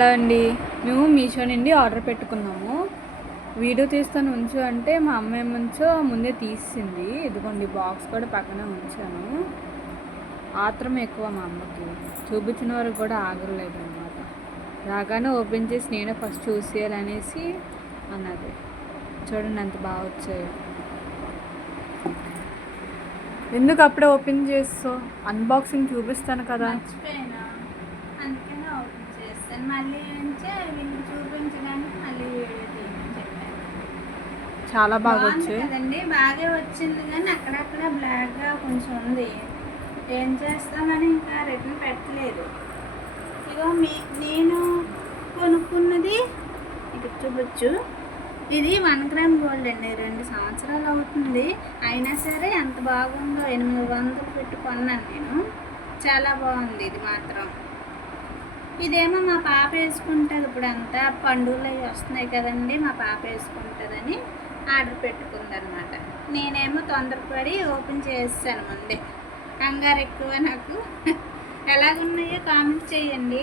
Hello అండి, మేము మీషో నుండి ఆర్డర్ పెట్టుకున్నాము. వీడియో తీస్తాను ఉంచు అంటే మా అమ్మ ఏమంచో ముందే తీసింది. ఇదిగోండి బాక్స్ కూడా పక్కనే ఉంచాను. ఆత్రం ఎక్కువ మా అమ్మకి, చూపించిన వరకు కూడా ఆగలేదు అనమాట. రాగానే ఓపెన్ చేసి నేనే ఫస్ట్ చూసేయాలనేసి అన్నది. చూడండి ఎంత బాగా వచ్చాయో. ఎందుకు అప్పుడే ఓపెన్ చేస్తావు? అన్బాక్సింగ్ చూపిస్తాను కదా. మళ్ళీ వీళ్ళు చూపించడానికి మళ్ళీ వీడియో తీయమని చెప్పాను. చాలా బాగా వచ్చాయి కదండి, బాగా వచ్చింది కానీ అక్కడక్కడ బ్లాక్గా కొంచెం ఉంది. ఏం చేస్తామని ఇంకా రిటర్న్ పెట్టలేదు. ఇగో నేను కొనుక్కున్నది ఇక్కడ చూపొచ్చు. ఇది 1 గ్రామ్ గోల్డ్ అండి. 2 సంవత్సరాలు అవుతుంది. అయినా సరే ఎంత బాగుందో. 800 పెట్టి కొన్నాను నేను. చాలా బాగుంది ఇది మాత్రం. ఇదేమో మా పాప వేసుకుంటుంది. ఇప్పుడు అంతా పండుగలు అవి వస్తున్నాయి కదండి, మా పాప వేసుకుంటుందని ఆర్డర్ పెట్టుకుందనమాట. నేనేమో తొందరపడి ఓపెన్ చేసాను ముందే. కంగారు ఎక్కువ నాకు. ఎలాగున్నాయో కామెంట్ చేయండి.